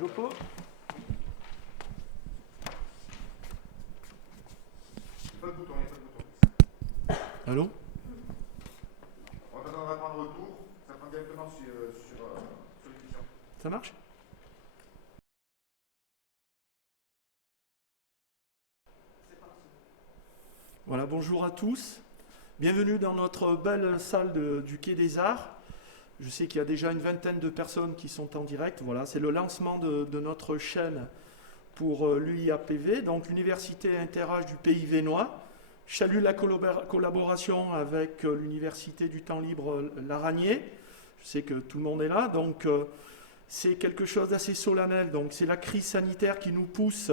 Je peux. Il n'y a pas de bouton, il n'y a pas de bouton. Allô? On va prendre retour, ça prend directement sur l'émission. Ça marche? Voilà, bonjour à tous. Bienvenue dans notre belle salle du Quai des Arts. Je sais qu'il y a déjà une vingtaine de personnes qui sont en direct. Voilà, c'est le lancement de notre chaîne pour l'UIAPV, donc l'Université Interage du Pays Vénois. Je salue la collaboration avec l'Université du Temps Libre Laragné. Je sais que tout le monde est là, donc c'est quelque chose d'assez solennel. Donc c'est la crise sanitaire qui nous pousse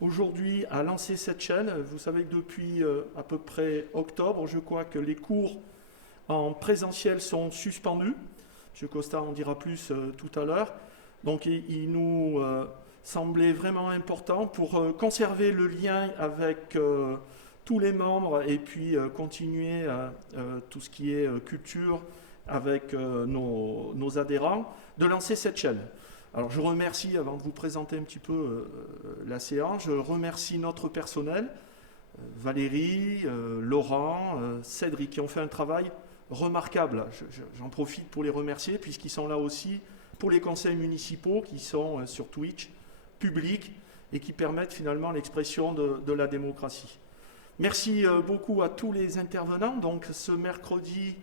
aujourd'hui à lancer cette chaîne. Vous savez que depuis à peu près octobre, je crois que les cours en présentiel sont suspendus. M. Costa en dira plus tout à l'heure. Donc il nous semblait vraiment important pour conserver le lien avec tous les membres et puis continuer tout ce qui est culture avec nos adhérents, de lancer cette chaîne. Alors je remercie, avant de vous présenter un petit peu la séance, je remercie notre personnel, Valérie, Laurent, Cédric, qui ont fait un travail remarquable. J'en profite pour les remercier, puisqu'ils sont là aussi pour les conseils municipaux qui sont sur Twitch, publics, et qui permettent finalement l'expression de la démocratie. Merci beaucoup à tous les intervenants. Donc ce mercredi,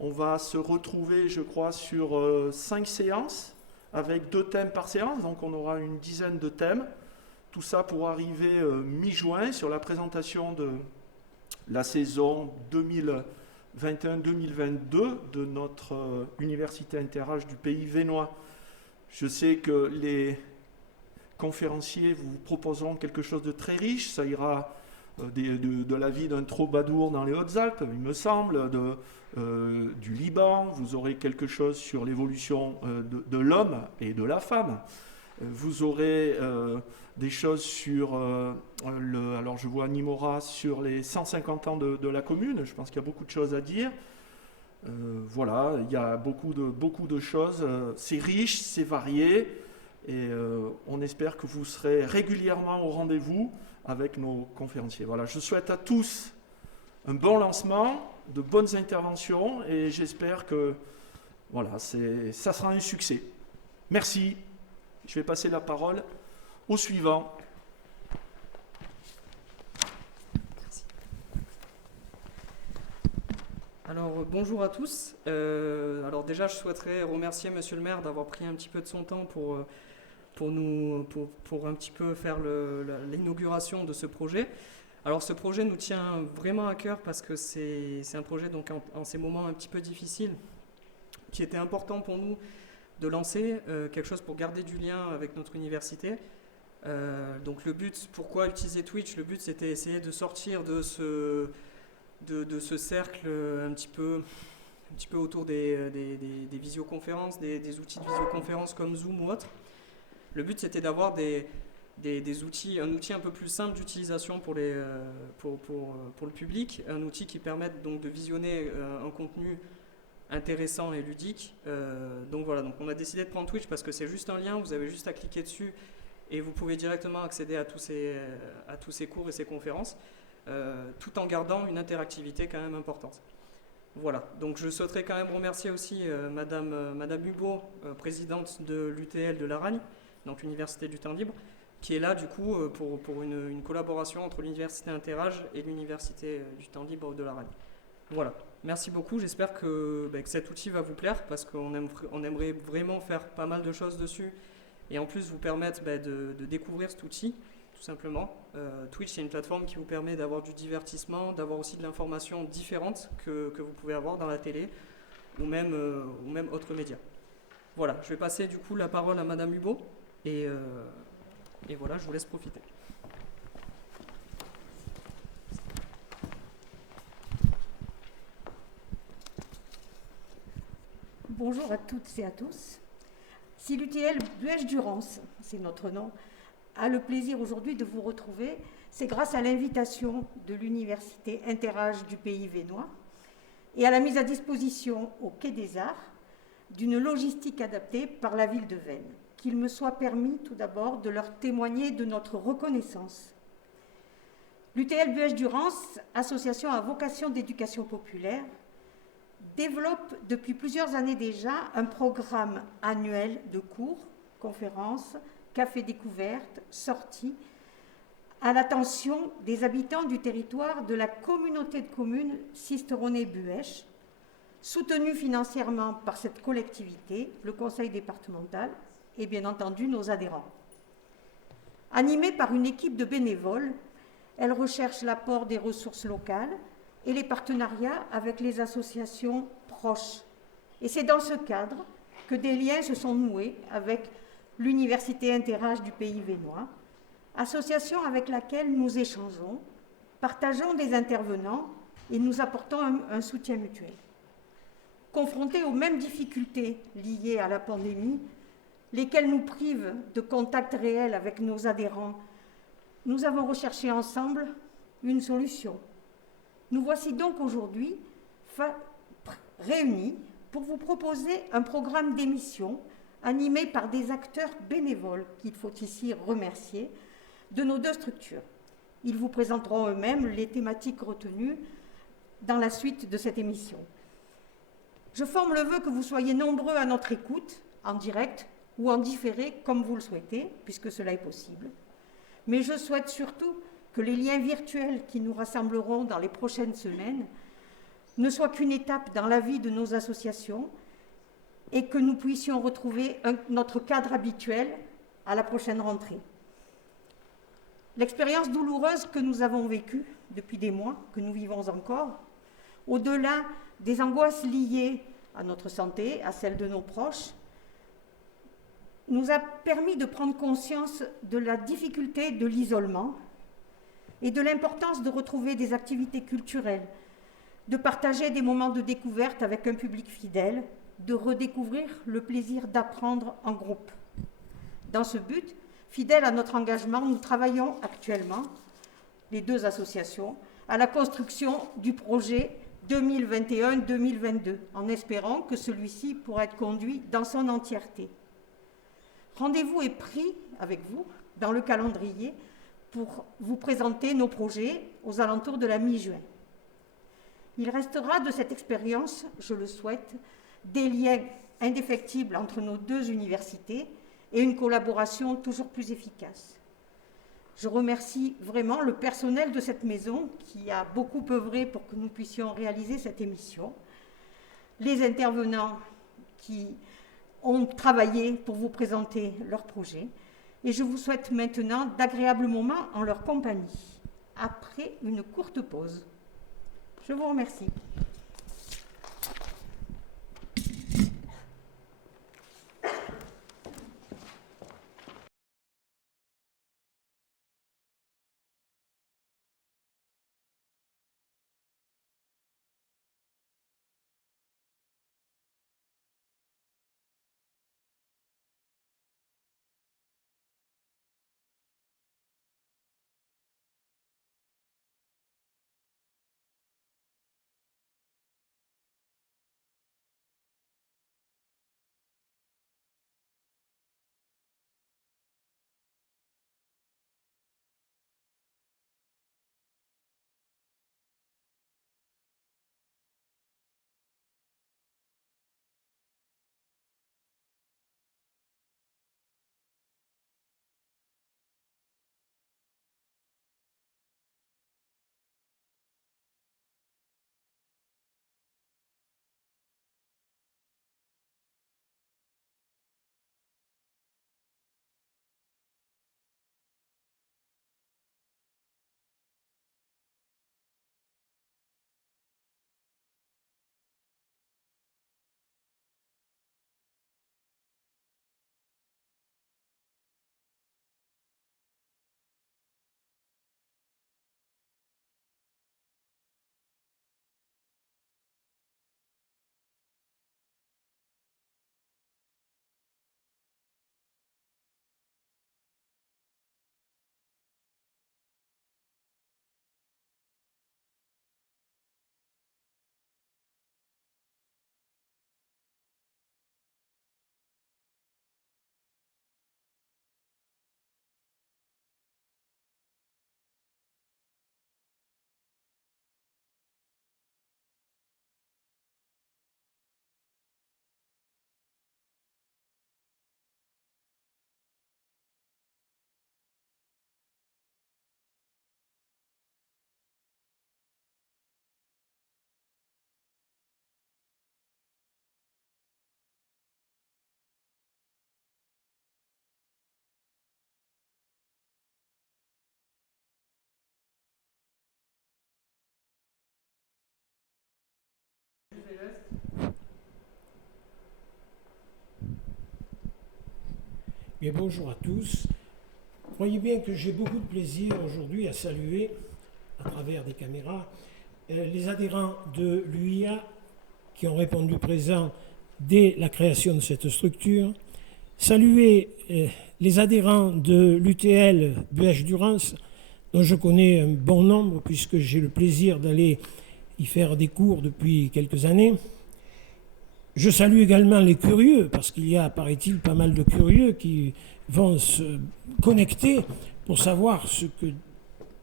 on va se retrouver, je crois, sur 5 séances, avec 2 thèmes par séance, donc on aura une dizaine de thèmes. Tout ça pour arriver mi-juin sur la présentation de la saison 2021-2022 de notre Université Interage du Pays Vénois. Je sais que les conférenciers vous proposeront quelque chose de très riche. Ça ira de la vie d'un troubadour dans les Hautes-Alpes, il me semble, du Liban. Vous aurez quelque chose sur l'évolution de l'homme et de la femme. Vous aurez des choses sur, alors je vois Nimora, sur les 150 ans de la commune. Je pense qu'il y a beaucoup de choses à dire. Voilà, il y a beaucoup de choses. C'est riche, c'est varié. Et on espère que vous serez régulièrement au rendez-vous avec nos conférenciers. Voilà, je souhaite à tous un bon lancement, de bonnes interventions, et j'espère que voilà, ça sera un succès. Merci. Je vais passer la parole au suivant. Merci. Alors bonjour à tous. Alors déjà, je souhaiterais remercier Monsieur le maire d'avoir pris un petit peu de son temps pour un petit peu faire l'inauguration de ce projet. Alors ce projet nous tient vraiment à cœur parce que c'est un projet donc en ces moments un petit peu difficiles qui était important pour nous de lancer quelque chose pour garder du lien avec notre université. Donc le but, pourquoi utiliser Twitch? Le but c'était essayer de sortir de ce cercle un petit peu autour des visioconférences, des outils de visioconférence comme Zoom ou autre. Le but c'était d'avoir des outils, un outil un peu plus simple d'utilisation pour le public, un outil qui permette donc de visionner un contenu intéressant et ludique. Donc voilà, donc on a décidé de prendre Twitch parce que c'est juste un lien, vous avez juste à cliquer dessus et vous pouvez directement accéder à tous ces cours et ces conférences, tout en gardant une interactivité quand même importante. Voilà, donc je souhaiterais quand même remercier aussi Madame Hubo, présidente de l'UTL de Laragne, donc l'Université du Temps Libre, qui est là du coup pour une collaboration entre l'Université Interage et l'Université du Temps Libre de Laragne. Voilà, merci beaucoup, j'espère que cet outil va vous plaire parce qu'on aimerait vraiment faire pas mal de choses dessus et en plus vous permettre de découvrir cet outil, tout simplement. Twitch, c'est une plateforme qui vous permet d'avoir du divertissement, d'avoir aussi de l'information différente que vous pouvez avoir dans la télé ou même autres médias. Voilà, je vais passer du coup la parole à Madame Hubo et voilà, je vous laisse profiter. Bonjour à toutes et à tous. Si l'UTL Buèche-Durance, c'est notre nom, a le plaisir aujourd'hui de vous retrouver, c'est grâce à l'invitation de l'Université Interage du Pays Vénois et à la mise à disposition au Quai des Arts d'une logistique adaptée par la ville de Veynes. qu'il me soit permis tout d'abord de leur témoigner de notre reconnaissance. L'UTL Buèche-Durance, association à vocation d'éducation populaire, développe depuis plusieurs années déjà un programme annuel de cours, conférences, cafés découvertes, sorties, à l'attention des habitants du territoire de la communauté de communes Sisteronnet-Buèche, soutenu financièrement par cette collectivité, le conseil départemental et bien entendu nos adhérents. Animée par une équipe de bénévoles, elle recherche l'apport des ressources locales et les partenariats avec les associations proches. Et c'est dans ce cadre que des liens se sont noués avec l'Université Interage du Pays Vénois, association avec laquelle nous échangeons, partageons des intervenants et nous apportons un soutien mutuel. Confrontés aux mêmes difficultés liées à la pandémie, lesquelles nous privent de contacts réels avec nos adhérents, nous avons recherché ensemble une solution. Nous voici donc aujourd'hui réunis pour vous proposer un programme d'émission animé par des acteurs bénévoles qu'il faut ici remercier de nos deux structures. Ils vous présenteront eux-mêmes les thématiques retenues dans la suite de cette émission. Je forme le vœu que vous soyez nombreux à notre écoute, en direct ou en différé, comme vous le souhaitez, puisque cela est possible. Mais je souhaite surtout que les liens virtuels qui nous rassembleront dans les prochaines semaines ne soient qu'une étape dans la vie de nos associations et que nous puissions retrouver notre cadre habituel à la prochaine rentrée. L'expérience douloureuse que nous avons vécue depuis des mois, que nous vivons encore, au-delà des angoisses liées à notre santé, à celle de nos proches, nous a permis de prendre conscience de la difficulté de l'isolement et de l'importance de retrouver des activités culturelles, de partager des moments de découverte avec un public fidèle, de redécouvrir le plaisir d'apprendre en groupe. Dans ce but, fidèle à notre engagement, nous travaillons actuellement, les deux associations, à la construction du projet 2021-2022, en espérant que celui-ci pourra être conduit dans son entièreté. Rendez-vous est pris avec vous dans le calendrier pour vous présenter nos projets aux alentours de la mi-juin. Il restera de cette expérience, je le souhaite, des liens indéfectibles entre nos deux universités et une collaboration toujours plus efficace. Je remercie vraiment le personnel de cette maison qui a beaucoup œuvré pour que nous puissions réaliser cette émission, les intervenants qui ont travaillé pour vous présenter leurs projets, et je vous souhaite maintenant d'agréables moments en leur compagnie, après une courte pause. Je vous remercie. Bien, bonjour à tous. Croyez bien que j'ai beaucoup de plaisir aujourd'hui à saluer, à travers des caméras, les adhérents de l'UIA qui ont répondu présent dès la création de cette structure. Saluer les adhérents de l'UTL Buèche-Durance, dont je connais un bon nombre puisque j'ai le plaisir d'aller y faire des cours depuis quelques années. Je salue également les curieux, parce qu'il y a, paraît-il, pas mal de curieux qui vont se connecter pour savoir ce que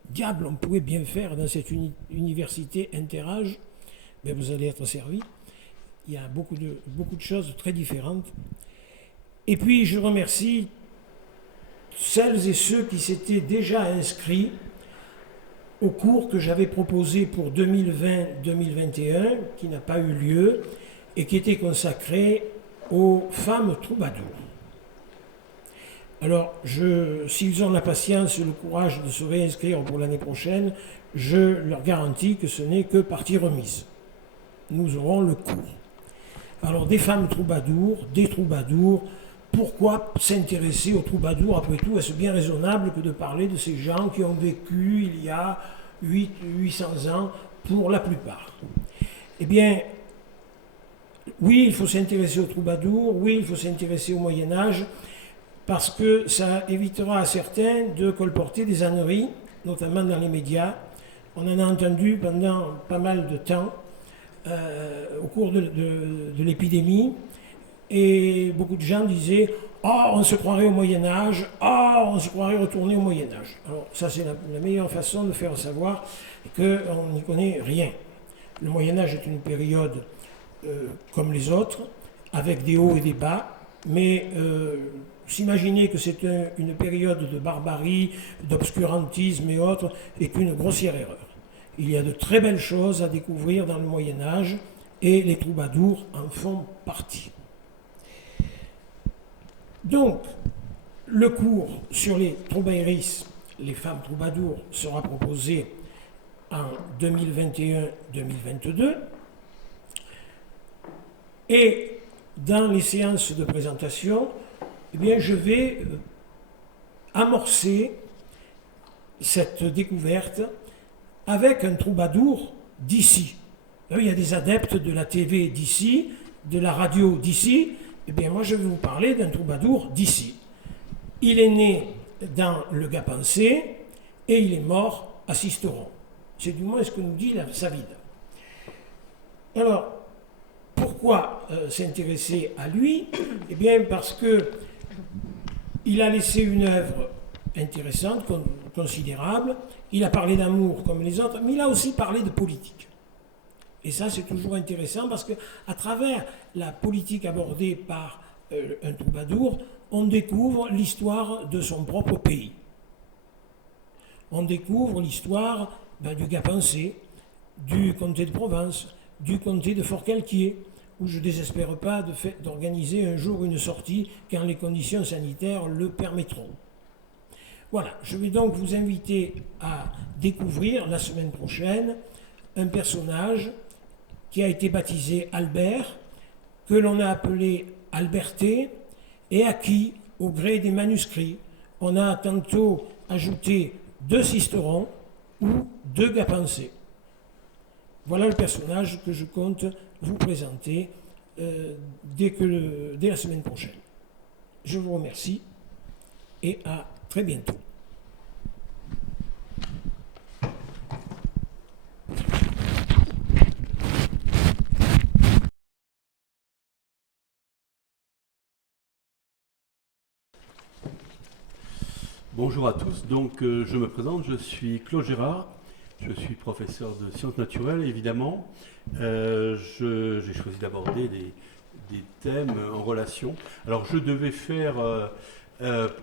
diable on pouvait bien faire dans cette université interâge. Mais vous allez être servis. Il y a beaucoup de choses très différentes. Et puis je remercie celles et ceux qui s'étaient déjà inscrits au cours que j'avais proposé pour 2020-2021, qui n'a pas eu lieu, et qui était consacré aux femmes troubadours. Alors, s'ils ont la patience et le courage de se réinscrire pour l'année prochaine, je leur garantis que ce n'est que partie remise. Nous aurons le cours. Alors, des femmes troubadours, des troubadours, pourquoi s'intéresser aux troubadours? Après tout, est-ce bien raisonnable que de parler de ces gens qui ont vécu il y a 800 ans, pour la plupart? Eh bien, oui, il faut s'intéresser aux troubadours, oui, il faut s'intéresser au Moyen-Âge, parce que ça évitera à certains de colporter des âneries, notamment dans les médias. On en a entendu pendant pas mal de temps au cours de l'épidémie, et beaucoup de gens disaient « Oh, on se croirait au Moyen-Âge, oh, on se croirait retourner au Moyen-Âge ». Alors ça, c'est la meilleure façon de faire savoir qu'on n'y connaît rien. Le Moyen-Âge est une période comme les autres, avec des hauts et des bas, mais s'imaginer que c'est une période de barbarie, d'obscurantisme et autres est une grossière erreur. Il y a de très belles choses à découvrir dans le Moyen-Âge et les troubadours en font partie. Donc, le cours sur les troubairis, les femmes troubadours, sera proposé en 2021-2022. Et dans les séances de présentation, eh bien, je vais amorcer cette découverte avec un troubadour d'ici. Il y a des adeptes de la TV d'ici, de la radio d'ici. Eh bien, moi, je vais vous parler d'un troubadour d'ici. Il est né dans le Gap-en-Sée et il est mort à Sisteron. C'est du moins ce que nous dit sa vie. Alors, pourquoi s'intéresser à lui? Eh bien, parce que il a laissé une œuvre intéressante, considérable. Il a parlé d'amour comme les autres, mais il a aussi parlé de politique. Et ça, c'est toujours intéressant parce qu'à travers la politique abordée par un troubadour, on découvre l'histoire de son propre pays. On découvre l'histoire du Gap-en-Sée, du comté de Provence, du comté de Forcalquier, où je ne désespère pas d'organiser un jour une sortie quand les conditions sanitaires le permettront. Voilà, je vais donc vous inviter à découvrir la semaine prochaine un personnage qui a été baptisé Albert, que l'on a appelé Alberté, et à qui, au gré des manuscrits, on a tantôt ajouté 2 Sisteron ou 2 Gap-en-Sée. Voilà le personnage que je compte vous présenter dès la semaine prochaine. Je vous remercie et à très bientôt. Bonjour à tous, donc je me présente, je suis Claude Gérard, je suis professeur de sciences naturelles évidemment. J'ai choisi d'aborder des thèmes en relation. Alors je devais faire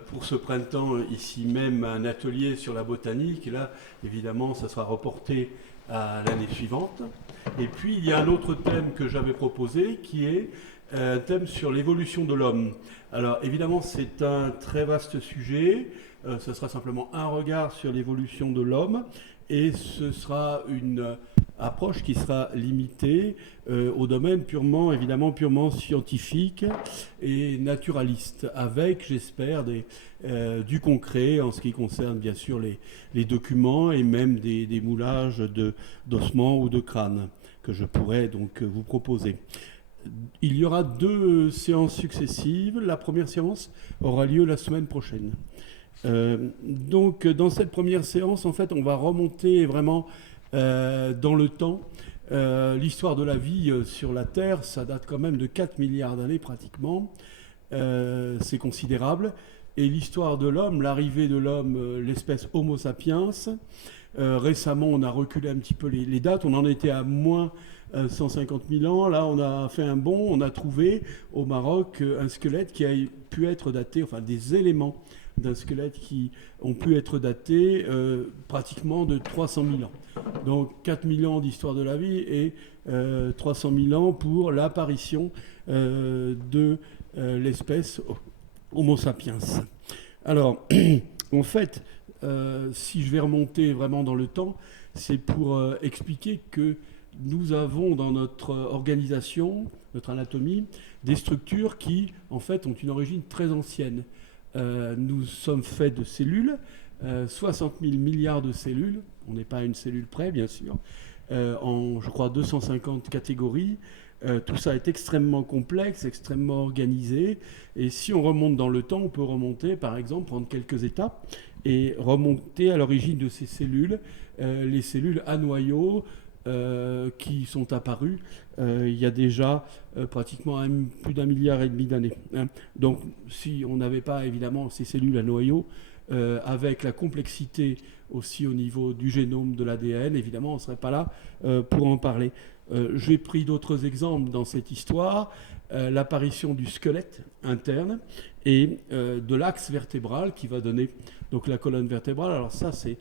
pour ce printemps ici même un atelier sur la botanique, et là évidemment ça sera reporté à l'année suivante. Et puis il y a un autre thème que j'avais proposé qui est un thème sur l'évolution de l'homme. Alors évidemment c'est un très vaste sujet. Ce sera simplement un regard sur l'évolution de l'homme et ce sera une approche qui sera limitée au domaine purement scientifique et naturaliste, avec, j'espère, du concret en ce qui concerne bien sûr les documents et même des moulages d'ossements ou de crânes que je pourrais donc vous proposer. Il y aura 2 séances successives. La première séance aura lieu la semaine prochaine. Donc dans cette première séance, en fait, on va remonter vraiment dans le temps. L'histoire de la vie sur la Terre, ça date quand même de 4 milliards d'années pratiquement. C'est considérable. Et l'histoire de l'homme, l'arrivée de l'homme, l'espèce Homo sapiens, récemment on a reculé un petit peu les dates, on en était à moins 150 000 ans. Là, on a fait un bond, on a trouvé au Maroc un squelette qui a pu être daté, enfin des éléments d'un squelette qui ont pu être datés pratiquement de 300 000 ans. Donc 4 000 ans d'histoire de la vie et 300 000 ans pour l'apparition de l'espèce Homo sapiens. Alors, en fait, si je vais remonter vraiment dans le temps, c'est pour expliquer que nous avons dans notre organisation, notre anatomie, des structures qui, en fait, ont une origine très ancienne. Nous sommes faits de cellules, 60 000 milliards de cellules, on n'est pas à une cellule près, bien sûr, en, je crois, 250 catégories. Tout ça est extrêmement complexe, extrêmement organisé. Et si on remonte dans le temps, on peut remonter, par exemple, prendre quelques étapes et remonter à l'origine de ces cellules, les cellules à noyaux, qui sont apparus il y a déjà pratiquement plus d'1,5 milliard d'années. Donc si on n'avait pas évidemment ces cellules à noyaux, avec la complexité aussi au niveau du génome, de l'ADN, évidemment on ne serait pas là pour en parler. J'ai pris d'autres exemples dans cette histoire, l'apparition du squelette interne et de l'axe vertébral qui va donner donc la colonne vertébrale. Alors ça c'est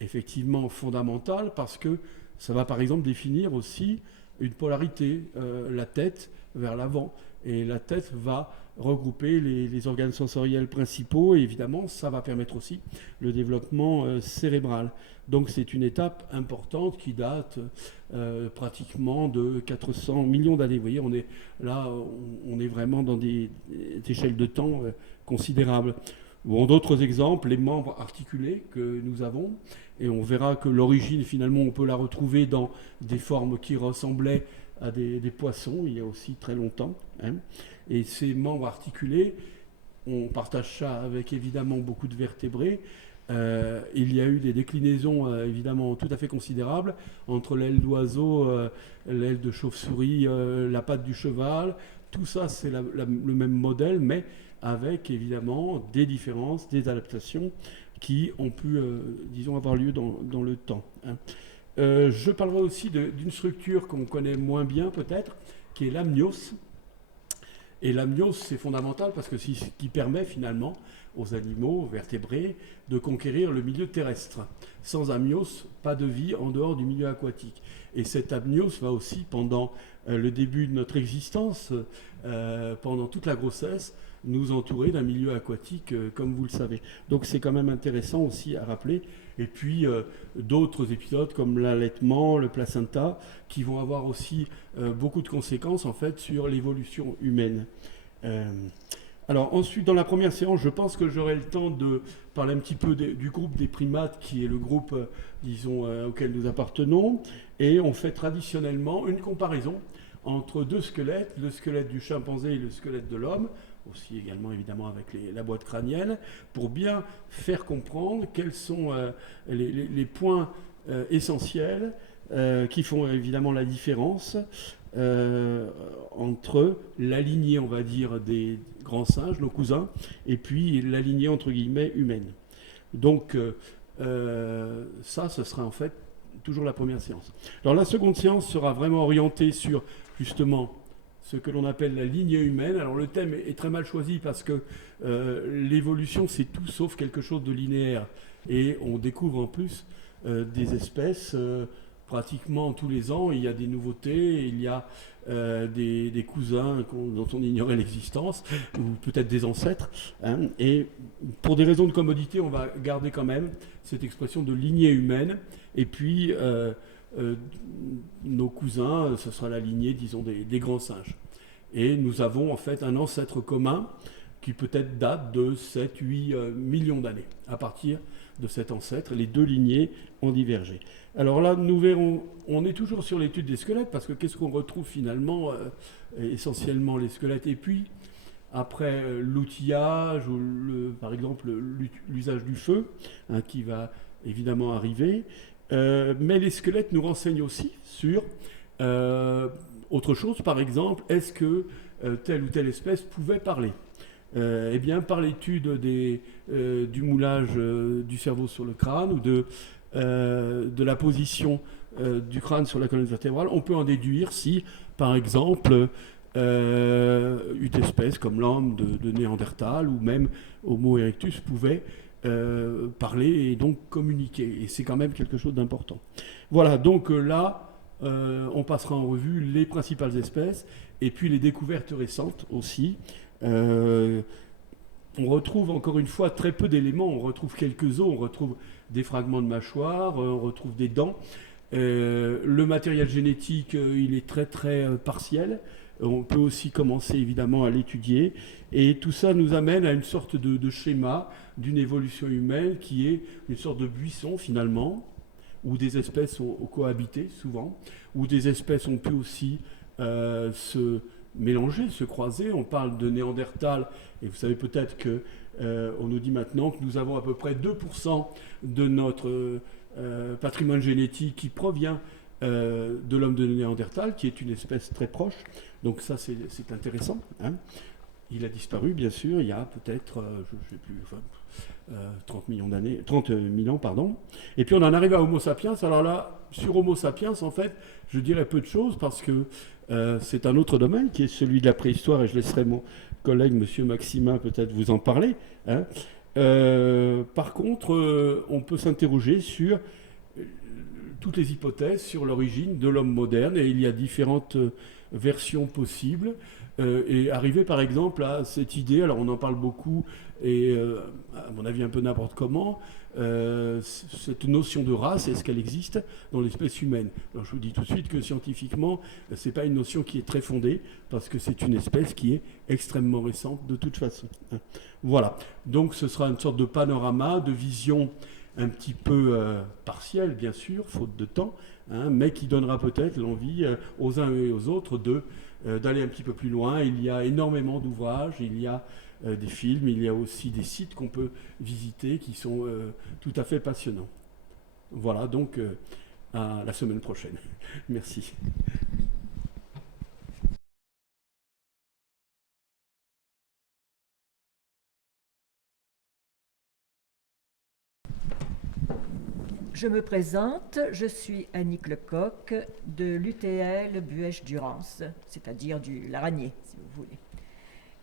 effectivement fondamental parce que ça va par exemple définir aussi une polarité, la tête vers l'avant. Et la tête va regrouper les organes sensoriels principaux et évidemment ça va permettre aussi le développement cérébral. Donc c'est une étape importante qui date pratiquement de 400 millions d'années. Vous voyez, on est vraiment dans des échelles de temps considérables. Bon, d'autres exemples, les membres articulés que nous avons, et on verra que l'origine, finalement, on peut la retrouver dans des formes qui ressemblaient à des poissons, il y a aussi très longtemps. Et ces membres articulés, on partage ça avec évidemment beaucoup de vertébrés. Il y a eu des déclinaisons évidemment tout à fait considérables entre l'aile d'oiseau, l'aile de chauve-souris, la patte du cheval. Tout ça, c'est le même modèle, mais avec évidemment des différences, des adaptations qui ont pu, disons, avoir lieu dans le temps. Je parlerai aussi d'une structure qu'on connaît moins bien peut-être, qui est l'amnios. Et l'amnios, c'est fondamental parce que c'est ce qui permet finalement aux animaux, aux vertébrés, de conquérir le milieu terrestre. Sans amnios, pas de vie en dehors du milieu aquatique. Et cet amnios va aussi, pendant le début de notre existence, pendant toute la grossesse, nous entourer d'un milieu aquatique, comme vous le savez. Donc c'est quand même intéressant aussi à rappeler. Et puis d'autres épisodes comme l'allaitement, le placenta, qui vont avoir aussi beaucoup de conséquences en fait sur l'évolution humaine. Alors ensuite, dans la première séance, je pense que j'aurai le temps de parler un petit peu du groupe des primates, qui est le groupe, disons, auquel nous appartenons. Et on fait traditionnellement une comparaison entre deux squelettes, le squelette du chimpanzé et le squelette de l'homme, aussi également évidemment avec la boîte crânienne, pour bien faire comprendre quels sont les points essentiels qui font évidemment la différence entre la lignée, on va dire, des grands singes, nos cousins, et puis la lignée entre guillemets humaine. Donc ça, ce sera en fait toujours la première séance. Alors la seconde séance sera vraiment orientée sur justement ce que l'on appelle la lignée humaine. Alors le thème est très mal choisi parce que l'évolution, c'est tout sauf quelque chose de linéaire. Et on découvre en plus des espèces pratiquement tous les ans. Il y a des nouveautés, il y a des cousins dont on ignorait l'existence, ou peut-être des ancêtres. Et pour des raisons de commodité, on va garder quand même cette expression de lignée humaine. Et puis, nos cousins, ce sera la lignée, disons, des grands singes. Et nous avons en fait un ancêtre commun qui peut-être date de 7-8 millions d'années. À partir de cet ancêtre, les deux lignées ont divergé. Alors là, nous verrons, on est toujours sur l'étude des squelettes, parce que qu'est-ce qu'on retrouve finalement essentiellement les squelettes. Et puis, après l'outillage, ou par exemple l'usage du feu, hein, qui va évidemment arriver, mais les squelettes nous renseignent aussi sur autre chose. Par exemple, est-ce que telle ou telle espèce pouvait parler? Eh bien, par l'étude du moulage du cerveau sur le crâne, ou de la position du crâne sur la colonne vertébrale, on peut en déduire si, par exemple, une espèce comme l'homme de Néandertal ou même Homo erectus pouvait parler et donc communiquer. Et c'est quand même quelque chose d'important. Voilà, donc là, on passera en revue les principales espèces et puis les découvertes récentes aussi. On retrouve encore une fois très peu d'éléments. On retrouve quelques os, on retrouve des fragments de mâchoire, on retrouve des dents. Le matériel génétique, il est très très partiel. On peut aussi commencer évidemment à l'étudier. Et tout ça nous amène à une sorte de schéma d'une évolution humaine qui est une sorte de buisson finalement, où des espèces ont cohabité souvent, où des espèces ont pu aussi se mélanger, se croiser. On parle de Néandertal, et vous savez peut-être que on nous dit maintenant que nous avons à peu près 2% de notre patrimoine génétique qui provient de l'homme de Néandertal, qui est une espèce très proche. Donc ça, c'est intéressant. Hein. Il a disparu, bien sûr, il y a peut-être, je ne sais plus, 30 millions d'années, 30 000 ans, pardon. Et puis on en arrive à Homo sapiens. Alors là, sur Homo sapiens, en fait, je dirais peu de choses parce que c'est un autre domaine qui est celui de la préhistoire, et je laisserai mon collègue, monsieur Maximin, peut-être vous en parler. Hein. Par contre, on peut s'interroger sur toutes les hypothèses sur l'origine de l'homme moderne, et il y a différentes versions possibles. Et arriver par exemple à cette idée, alors on en parle beaucoup, et à mon avis un peu n'importe comment, cette notion de race, est-ce qu'elle existe dans l'espèce humaine? Alors je vous dis tout de suite que scientifiquement, c'est pas une notion qui est très fondée, parce que c'est une espèce qui est extrêmement récente de toute façon. Voilà, donc ce sera une sorte de panorama, de vision un petit peu partielle, bien sûr, faute de temps, hein, mais qui donnera peut-être l'envie aux uns et aux autres d'aller un petit peu plus loin. Il y a énormément d'ouvrages, il y a des films, il y a aussi des sites qu'on peut visiter qui sont tout à fait passionnants. Voilà, donc à la semaine prochaine. Merci. Je me présente, je suis Annick Lecoq de l'UTL Buèche-Durance, c'est-à-dire du Laragné, si vous voulez.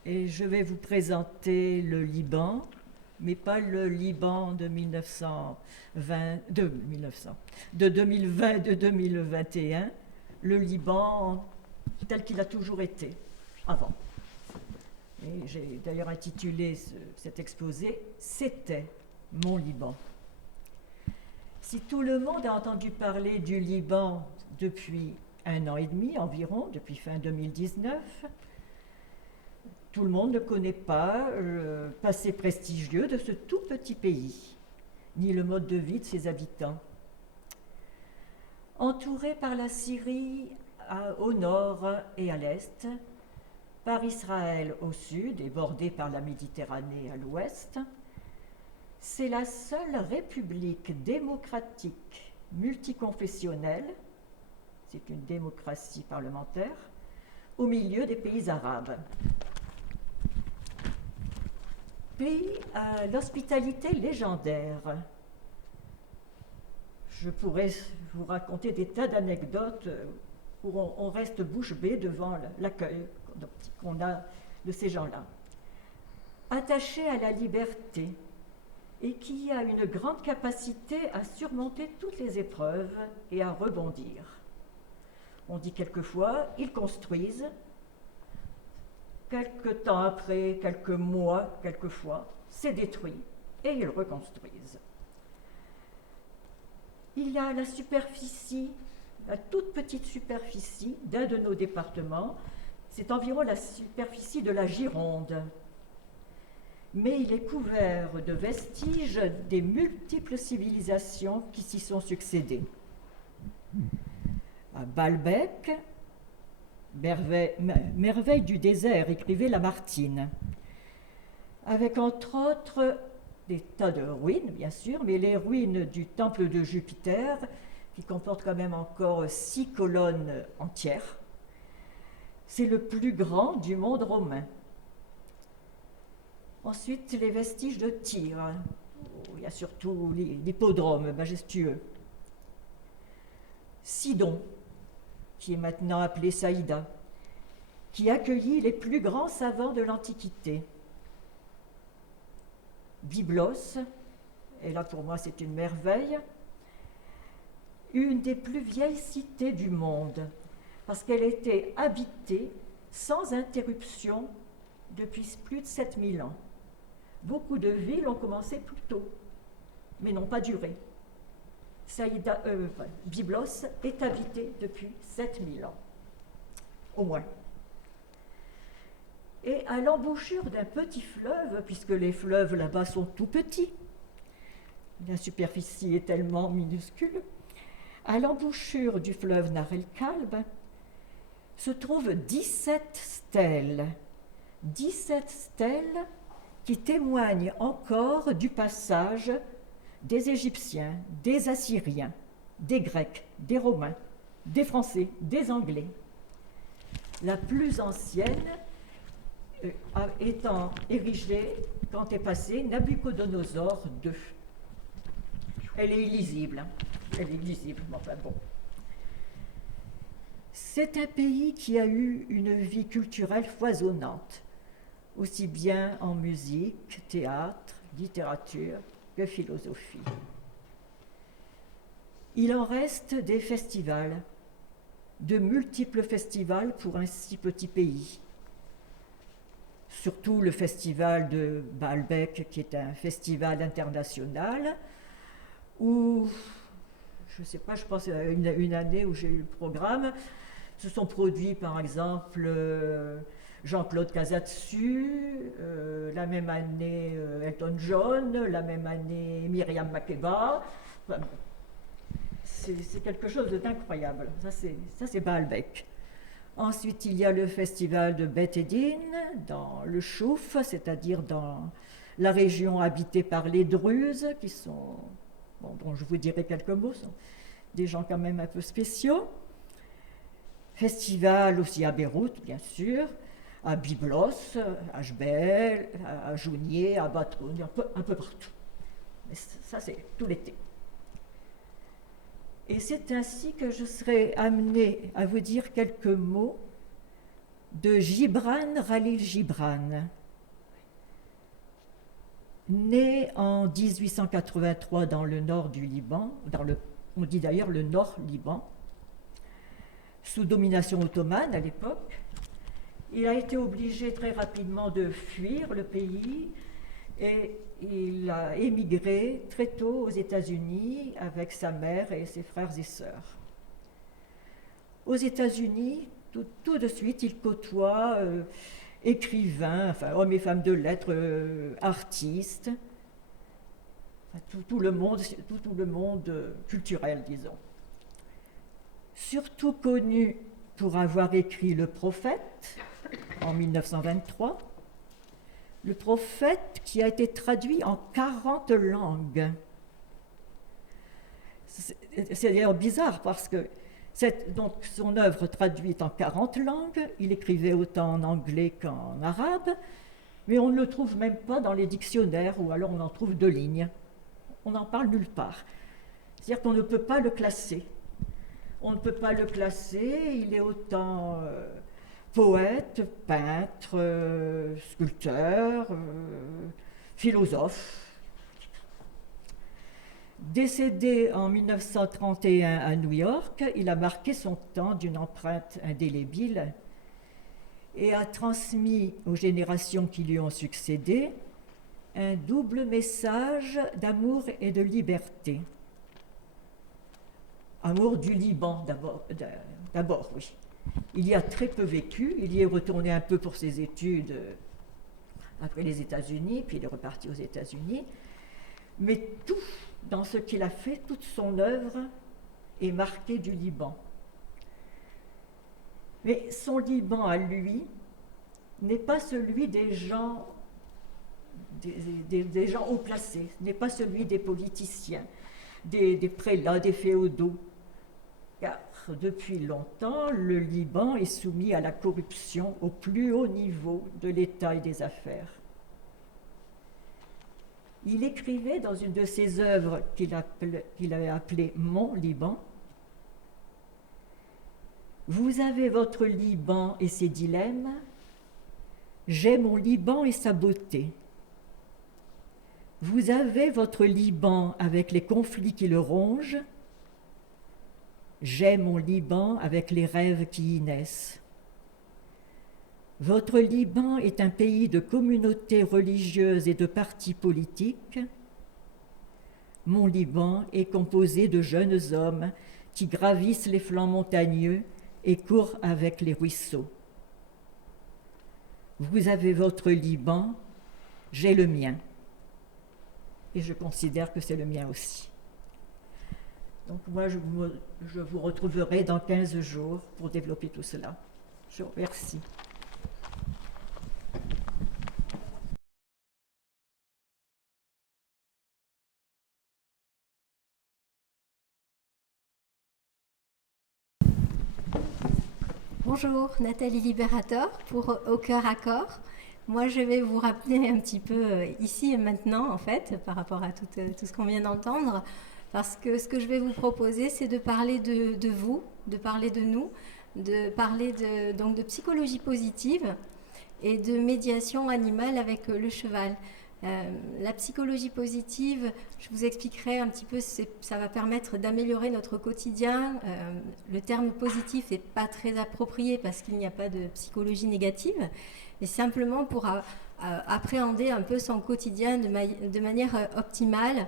Et je vais vous présenter le Liban, mais pas le Liban de 2020-2021, le Liban tel qu'il a toujours été, avant. Et j'ai d'ailleurs intitulé cet exposé « C'était mon Liban ». Si tout le monde a entendu parler du Liban depuis 1 an et demi environ, depuis fin 2019, tout le monde ne connaît pas le passé prestigieux de ce tout petit pays, ni le mode de vie de ses habitants. Entouré par la Syrie au nord et à l'est, par Israël au sud et bordé par la Méditerranée à l'ouest, c'est la seule république démocratique multiconfessionnelle, c'est une démocratie parlementaire, au milieu des pays arabes. Pays à l'hospitalité légendaire. Je pourrais vous raconter des tas d'anecdotes où on reste bouche bée devant l'accueil qu'on a de ces gens-là. Attaché à la liberté, et qui a une grande capacité à surmonter toutes les épreuves et à rebondir. On dit quelquefois, ils construisent, quelques temps après, quelques mois, quelquefois, c'est détruit, et ils reconstruisent. Il y a la superficie la toute petite superficie d'un de nos départements. C'est environ la superficie de la Gironde. Mais il est couvert de vestiges des multiples civilisations qui s'y sont succédées. À Baalbek, merveille du désert, écrivait Lamartine, avec entre autres des tas de ruines, bien sûr, mais les ruines du temple de Jupiter, qui comporte quand même encore 6 colonnes entières. C'est le plus grand du monde romain. Ensuite, les vestiges de Tyr. Il y a surtout l'hippodrome majestueux. Sidon, qui est maintenant appelé Saïda, qui accueillit les plus grands savants de l'Antiquité. Byblos, et là pour moi c'est une merveille, une des plus vieilles cités du monde, parce qu'elle était habitée sans interruption depuis plus de 7000 ans. Beaucoup de villes ont commencé plus tôt, mais n'ont pas duré. Byblos est habitée depuis 7000 ans, au moins. Et à l'embouchure d'un petit fleuve, puisque les fleuves là-bas sont tout petits, la superficie est tellement minuscule, à l'embouchure du fleuve Narel-Kalb se trouvent 17 stèles. 17 stèles qui témoignent encore du passage des Égyptiens, des Assyriens, des Grecs, des Romains, des Français, des Anglais. La plus ancienne étant érigée quand est passé Nabuchodonosor II. Elle est illisible, elle est illisible, mais enfin bon. C'est un pays qui a eu une vie culturelle foisonnante, aussi bien en musique, théâtre, littérature que philosophie. Il en reste des festivals, de multiples festivals pour un si petit pays. Surtout le festival de Baalbek, qui est un festival international, où, je ne sais pas, je pense à une année où j'ai eu le programme, se sont produits par exemple Jean-Claude Casatsu, la même année Elton John, la même année Myriam Makeba. Enfin, c'est quelque chose d'incroyable. Ça, c'est Baalbek. Ensuite, il y a le festival de Bet Edin, dans le Chouf, c'est-à-dire dans la région habitée par les Druzes, qui sont, bon, dont je vous dirai quelques mots, sont des gens quand même un peu spéciaux. Festival aussi à Beyrouth, bien sûr, à Byblos, à Jbel, à Jounier, à Batroun, un peu partout. Mais ça, c'est tout l'été. Et c'est ainsi que je serai amenée à vous dire quelques mots de Gibran Khalil Gibran. Né en 1883 dans le nord du Liban, on dit d'ailleurs le Nord-Liban, sous domination ottomane à l'époque, il a été obligé très rapidement de fuir le pays et il a émigré très tôt aux États-Unis avec sa mère et ses frères et sœurs. Aux États-Unis, tout de suite, il côtoie écrivains, enfin, hommes et femmes de lettres, artistes, enfin, tout le monde culturel, disons. Surtout connu pour avoir écrit Le Prophète en 1923, Le Prophète qui a été traduit en 40 langues. C'est d'ailleurs bizarre parce que donc son œuvre traduite en 40 langues, il écrivait autant en anglais qu'en arabe, mais on ne le trouve même pas dans les dictionnaires, ou alors on en trouve 2 lignes. On n'en parle nulle part. C'est-à-dire qu'on ne peut pas le classer. On ne peut pas le classer, il est autant poète, peintre, sculpteur, philosophe. Décédé en 1931 à New York, il a marqué son temps d'une empreinte indélébile et a transmis aux générations qui lui ont succédé un double message d'amour et de liberté. amour du Liban d'abord, oui. Il y a très peu vécu, il y est retourné un peu pour ses études après les États-Unis, puis il est reparti aux États-Unis. Mais tout dans ce qu'il a fait, toute son œuvre est marquée du Liban. Mais son Liban à lui n'est pas celui des gens, des gens haut placés, n'est pas celui des politiciens, des prélats, des féodaux. Car depuis longtemps, le Liban est soumis à la corruption au plus haut niveau de l'État et des affaires. Il écrivait dans une de ses œuvres qu'il avait appelée « Mon Liban ». Vous avez votre Liban et ses dilemmes, j'ai mon Liban et sa beauté. Vous avez votre Liban avec les conflits qui le rongent, j'ai mon Liban avec les rêves qui y naissent. Votre Liban est un pays de communautés religieuses et de partis politiques. Mon Liban est composé de jeunes hommes qui gravissent les flancs montagneux et courent avec les ruisseaux. Vous avez votre Liban, j'ai le mien. Et je considère que c'est le mien aussi. Donc moi, je vous retrouverai dans 15 jours pour développer tout cela. Je vous remercie. Bonjour, Nathalie Liberator pour Au cœur à corps. Moi, je vais vous rappeler un petit peu ici et maintenant, en fait, par rapport à tout ce qu'on vient d'entendre, parce que ce que je vais vous proposer, c'est de parler de vous, de parler de nous, de parler donc de psychologie positive et de médiation animale avec le cheval. La psychologie positive, je vous expliquerai un petit peu, ça va permettre d'améliorer notre quotidien. Le terme positif n'est pas très approprié parce qu'il n'y a pas de psychologie négative, mais simplement pour appréhender un peu son quotidien de manière optimale,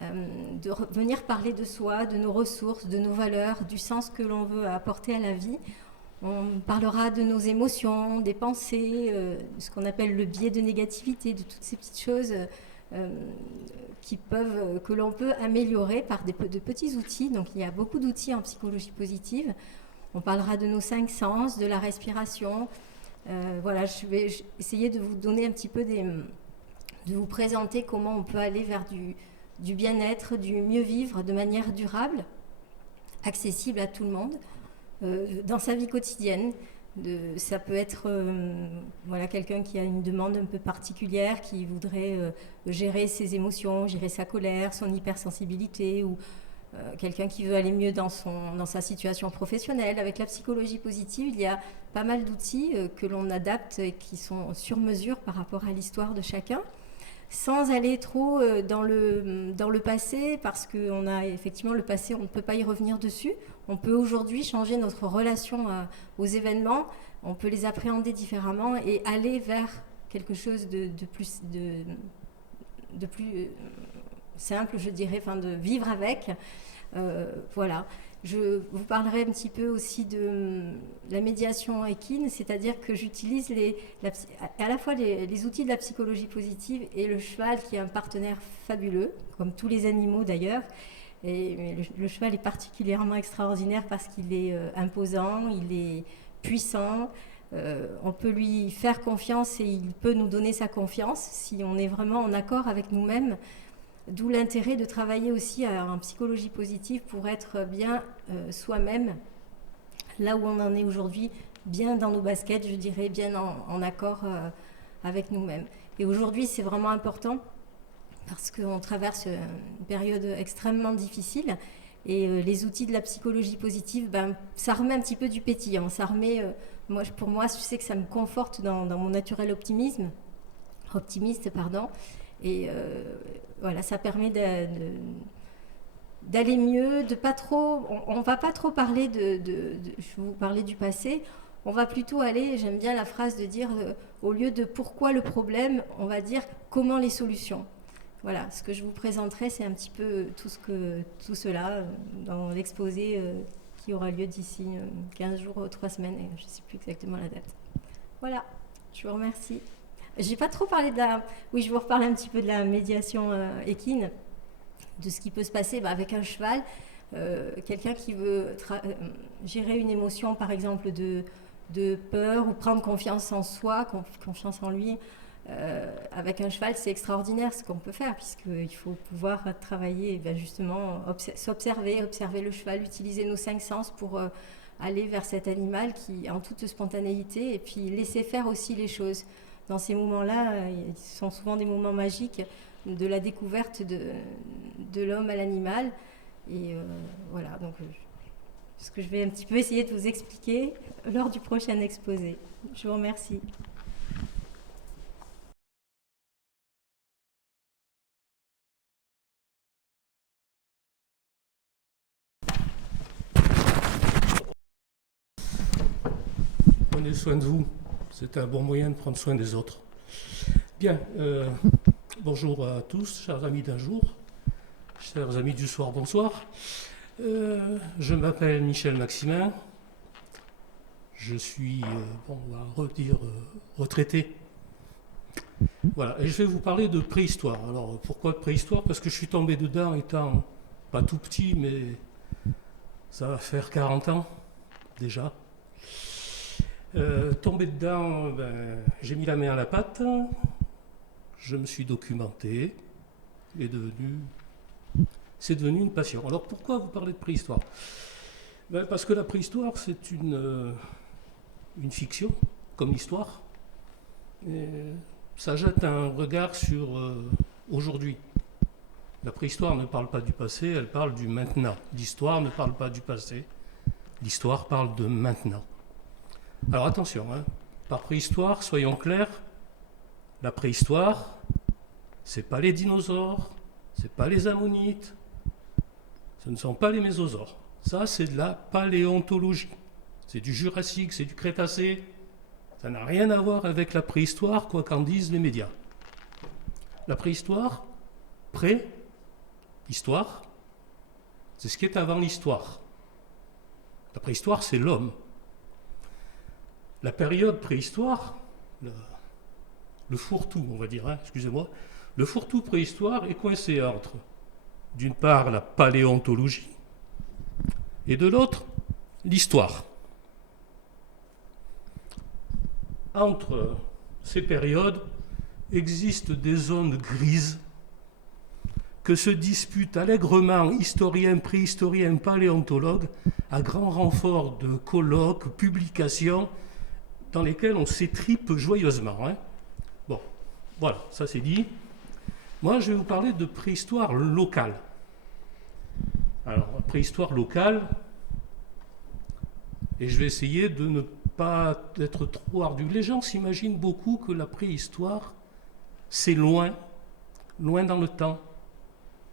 de venir parler de soi, de nos ressources, de nos valeurs, du sens que l'on veut apporter à la vie. On parlera de nos émotions, des pensées, de ce qu'on appelle le biais de négativité, de toutes ces petites choses que l'on peut améliorer par de petits outils. Donc il y a beaucoup d'outils en psychologie positive. On parlera de nos 5 sens, de la respiration. Voilà, je vais essayer de vous donner un petit peu de vous présenter comment on peut aller vers du bien-être, du mieux vivre de manière durable, accessible à tout le monde. Dans sa vie quotidienne. Ça peut être quelqu'un qui a une demande un peu particulière, qui voudrait gérer ses émotions, gérer sa colère, son hypersensibilité, ou quelqu'un qui veut aller mieux dans sa situation professionnelle. Avec la psychologie positive, il y a pas mal d'outils que l'on adapte et qui sont sur mesure par rapport à l'histoire de chacun, sans aller trop dans le passé, parce qu'on a effectivement le passé, on ne peut pas y revenir dessus. On peut aujourd'hui changer notre relation aux événements, on peut les appréhender différemment et aller vers quelque chose de plus simple, je dirais, de vivre avec. Voilà. Je vous parlerai un petit peu aussi de la médiation équine, c'est-à-dire que j'utilise à la fois les outils de la psychologie positive et le cheval qui est un partenaire fabuleux, comme tous les animaux d'ailleurs. Et le cheval est particulièrement extraordinaire parce qu'il est imposant, il est puissant, on peut lui faire confiance et il peut nous donner sa confiance si on est vraiment en accord avec nous-mêmes. D'où l'intérêt de travailler aussi en psychologie positive pour être bien soi-même, là où on en est aujourd'hui, bien dans nos baskets, je dirais, bien en accord avec nous-mêmes. Et aujourd'hui, c'est vraiment important parce qu'on traverse une période extrêmement difficile et les outils de la psychologie positive, ça remet un petit peu du pétillant. Ça remet, pour moi, je sais que ça me conforte dans mon naturel optimiste. Et voilà, ça permet d'aller mieux, de pas trop. On va pas trop parler je vais vous parler du passé. On va plutôt aller, j'aime bien la phrase de dire, au lieu de pourquoi le problème, on va dire comment les solutions. voilà, ce que je vous présenterai, c'est un petit peu tout cela dans l'exposé qui aura lieu d'ici 15 jours, 3 semaines, et je ne sais plus exactement la date. Voilà, je vous remercie. J'ai pas trop parlé de la... Oui, je vais vous reparler un petit peu de la médiation équine, de ce qui peut se passer avec un cheval. Quelqu'un qui veut gérer une émotion, par exemple, de peur ou prendre confiance en soi, confiance en lui, avec un cheval, c'est extraordinaire ce qu'on peut faire, puisqu'il faut pouvoir travailler, justement, observer le cheval, utiliser nos 5 sens pour aller vers cet animal qui, en toute spontanéité, et puis laisser faire aussi les choses. Dans ces moments-là, ce sont souvent des moments magiques de la découverte de l'homme à l'animal. Et voilà, donc ce que je vais un petit peu essayer de vous expliquer lors du prochain exposé. Je vous remercie. Prenez soin de vous, c'est un bon moyen de prendre soin des autres. Bien, bonjour à tous, chers amis d'un jour, chers amis du soir, bonsoir. Je m'appelle Michel Maximin, je suis, on va redire, retraité. Voilà, et je vais vous parler de préhistoire. Alors, pourquoi de préhistoire? Parce que je suis tombé dedans étant pas tout petit, mais ça va faire 40 ans déjà. Tombé dedans, j'ai mis la main à la pâte, je me suis documenté, et c'est devenu une passion. Alors pourquoi vous parlez de préhistoire? Parce que la préhistoire, c'est une fiction, comme l'histoire. Ça jette un regard sur aujourd'hui. La préhistoire ne parle pas du passé, elle parle du maintenant. L'histoire ne parle pas du passé, l'histoire parle de maintenant. Alors attention, par préhistoire, soyons clairs, la préhistoire, c'est pas les dinosaures, c'est pas les ammonites, ce ne sont pas les mésosaures. Ça, c'est de la paléontologie. C'est du Jurassique, c'est du Crétacé. Ça n'a rien à voir avec la préhistoire, quoi qu'en disent les médias. La préhistoire, pré-histoire, c'est ce qui est avant l'histoire. La préhistoire, c'est l'homme. La période préhistoire, le fourre-tout, on va dire, excusez-moi, le fourre-tout préhistoire est coincé entre, d'une part, la paléontologie, et de l'autre, l'histoire. Entre ces périodes existent des zones grises que se disputent allègrement historiens, préhistoriens, paléontologues, à grand renfort de colloques, publications, dans lesquels on s'étripe joyeusement. Bon, voilà, ça c'est dit. Moi, je vais vous parler de préhistoire locale. Alors, préhistoire locale, et je vais essayer de ne pas être trop ardu. Les gens s'imaginent beaucoup que la préhistoire, c'est loin, loin dans le temps,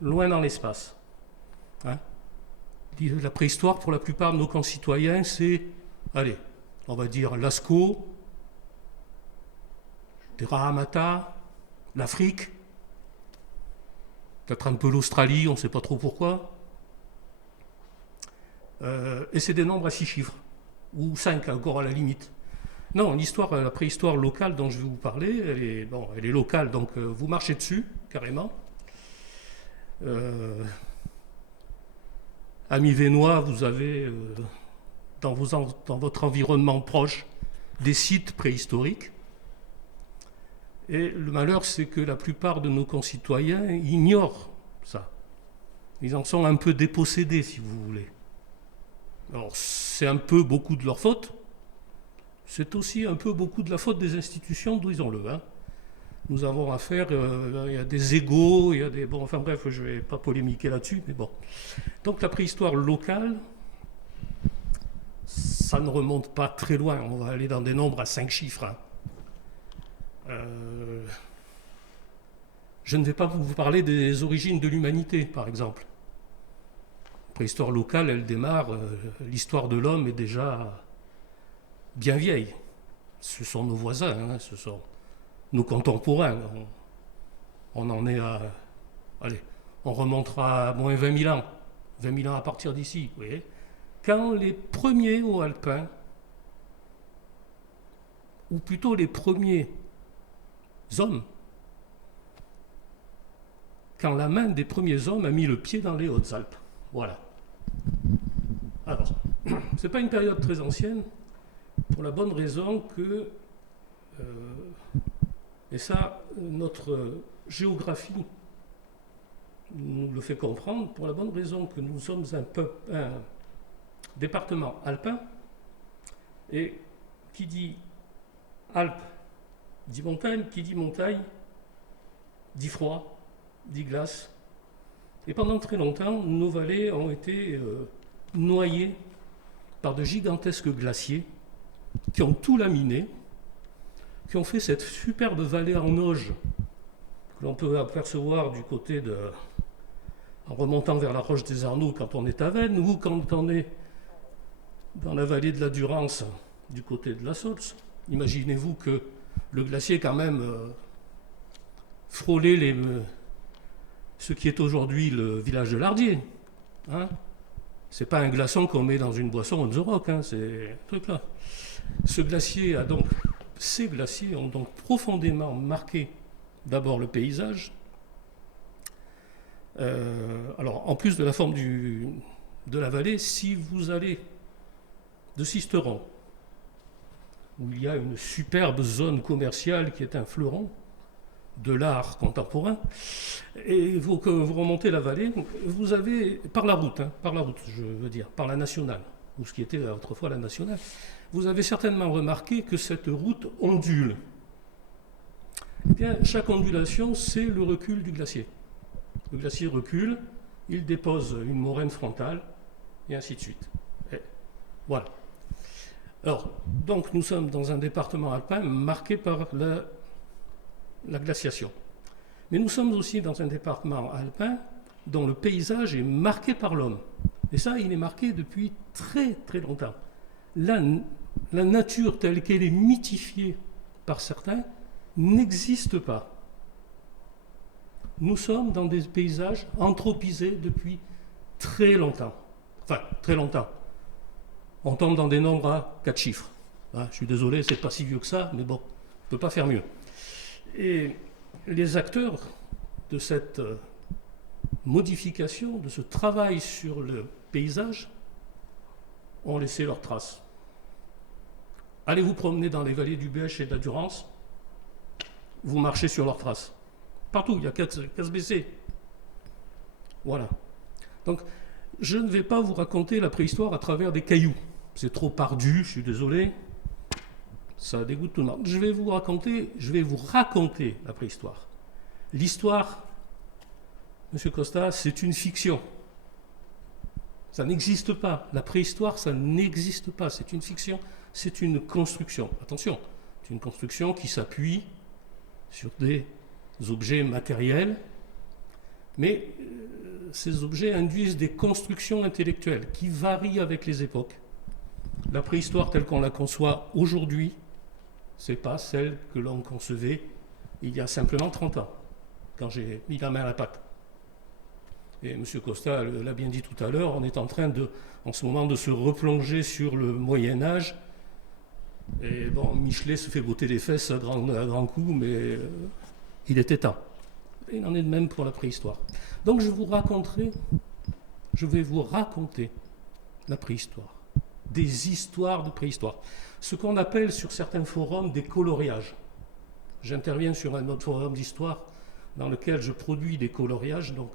loin dans l'espace. La préhistoire, pour la plupart de nos concitoyens, c'est, allez, on va dire Lascaux, des Rahamata, l'Afrique, peut-être un peu l'Australie, on ne sait pas trop pourquoi. Et c'est des nombres à 6 chiffres, ou 5 encore à la limite. Non, l'histoire, la préhistoire locale dont je vais vous parler, elle est locale, donc vous marchez dessus, carrément. Amis Vénois, vous avez dans votre environnement proche des sites préhistoriques. Et le malheur, c'est que la plupart de nos concitoyens ignorent ça. Ils en sont un peu dépossédés, si vous voulez. Alors, c'est un peu beaucoup de leur faute. C'est aussi un peu beaucoup de la faute des institutions, disons-le. Nous avons affaire, il y a des égos, il y a des... Bon, enfin bref, je ne vais pas polémiquer là-dessus, mais bon. Donc la préhistoire locale, ça ne remonte pas très loin. On va aller dans des nombres à 5 chiffres. Je ne vais pas vous parler des origines de l'humanité, par exemple. La préhistoire locale, elle démarre, l'histoire de l'homme est déjà bien vieille. Ce sont nos voisins, ce sont nos contemporains. On en est à allez, on remontera à moins 20 000 ans, 20 000 ans à partir d'ici, vous voyez, quand les premiers hauts alpins, ou plutôt les premiers hommes, quand la main des premiers hommes a mis le pied dans les Hautes-Alpes. Voilà. Alors, ce n'est pas une période très ancienne, pour la bonne raison que, et ça, notre géographie nous le fait comprendre, pour la bonne raison que nous sommes un département alpin, et qui dit Alpes dit montagne, qui dit montagne dit froid, dit glace. Et pendant très longtemps, nos vallées ont été noyées par de gigantesques glaciers qui ont tout laminé, qui ont fait cette superbe vallée en auge que l'on peut apercevoir du côté de, en remontant vers la Roche des Arnaud quand on est à Vennes, ou quand on est dans la vallée de la Durance du côté de la Saulce. Imaginez-vous que le glacier quand même frôlait ce qui est aujourd'hui le village de Lardier. Hein, c'est pas un glaçon qu'on met dans une boisson on the rock, hein, c'est un truc là. Ces glaciers ont donc profondément marqué d'abord le paysage. Alors, en plus de la forme de la vallée, si vous allez de Sisteron, où il y a une superbe zone commerciale qui est un fleuron de l'art contemporain, et vous remontez la vallée, vous avez, par la route, je veux dire, par la nationale, ou ce qui était autrefois la nationale, vous avez certainement remarqué que cette route ondule. Eh bien, chaque ondulation, c'est le recul du glacier. Le glacier recule, il dépose une moraine frontale, et ainsi de suite. Et voilà. Alors, donc, nous sommes dans un département alpin marqué par la glaciation. Mais nous sommes aussi dans un département alpin dont le paysage est marqué par l'homme. Et ça, il est marqué depuis très très longtemps. La nature telle qu'elle est mythifiée par certains n'existe pas. Nous sommes dans des paysages anthropisés depuis très longtemps. Enfin, très longtemps. On tombe dans des nombres à 4 chiffres. Je suis désolé, c'est pas si vieux que ça, mais bon, on ne peut pas faire mieux. Et les acteurs de cette modification, de ce travail sur le paysage, ont laissé leurs traces. Allez vous promener dans les vallées du Bêche et de la Durance, vous marchez sur leurs traces. Partout, il y a qu'à se baisser. Voilà. Donc, je ne vais pas vous raconter la préhistoire à travers des cailloux. C'est trop ardu, je suis désolé. Ça dégoûte tout le monde. Je vais vous raconter la préhistoire. L'histoire, Monsieur Costa, c'est une fiction. Ça n'existe pas. La préhistoire, ça n'existe pas. C'est une fiction, c'est une construction. Attention, c'est une construction qui s'appuie sur des objets matériels, mais ces objets induisent des constructions intellectuelles qui varient avec les époques. La préhistoire telle qu'on la conçoit aujourd'hui, ce n'est pas celle que l'on concevait il y a simplement 30 ans, quand j'ai mis la main à la pâte. Et M. Costa l'a bien dit tout à l'heure, on est en train en ce moment de se replonger sur le Moyen-Âge. Et bon, Michelet se fait botter les fesses à grands coups, mais il était temps. Et il en est de même pour la préhistoire. Donc je vais vous raconter la préhistoire, des histoires de préhistoire, ce qu'on appelle sur certains forums des coloriages. J'interviens sur un autre forum d'histoire dans lequel je produis des coloriages, donc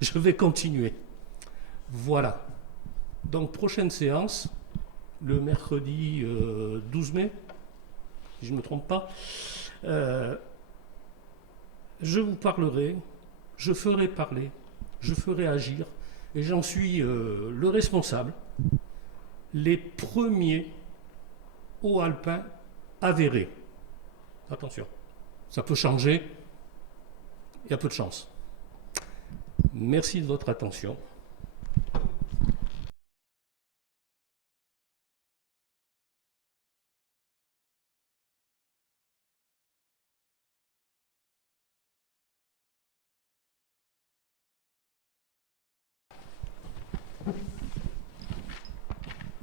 je vais continuer. Voilà. Donc prochaine séance, le mercredi 12 mai, si je ne me trompe pas, je vous parlerai, je ferai parler, je ferai agir, et j'en suis le responsable, les premiers hauts alpins avérés. Attention, ça peut changer, il y a peu de chance. Merci de votre attention.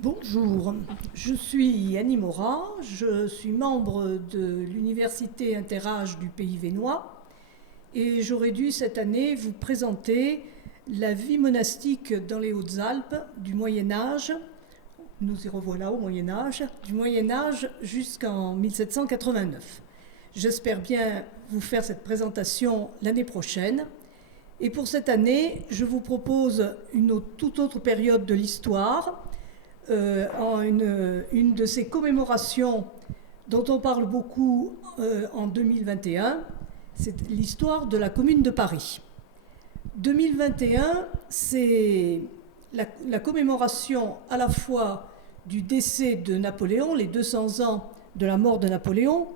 Bonjour, je suis Annie Morat, je suis membre de l'Université Interage du Pays Vénois et j'aurais dû cette année vous présenter la vie monastique dans les Hautes-Alpes du Moyen-Âge. Nous y revoilà au Moyen-Âge, du Moyen-Âge jusqu'en 1789. J'espère bien vous faire cette présentation l'année prochaine. Et pour cette année, je vous propose une toute autre période de l'histoire, une de ces commémorations dont on parle beaucoup en 2021, c'est l'histoire de la Commune de Paris. 2021, c'est la commémoration à la fois du décès de Napoléon, les 200 ans de la mort de Napoléon,